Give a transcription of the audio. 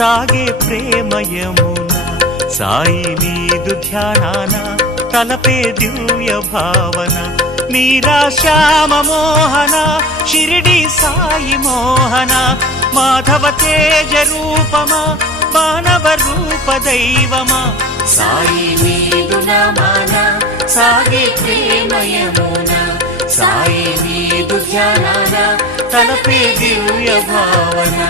సాగే ప్రేమయమున సాయి నీదు ధ్యానాన తలపే దివ్య భావన మీరా శ్యామ మోహన షిరిడి సాయి మోహన మాధవ తేజ రూపమా మానవ రూప దైవమా సాయి నీదు నామాన సాగే ప్రేమయమున సాయి నీదు ధ్యానాన తలపే దివ్య భావన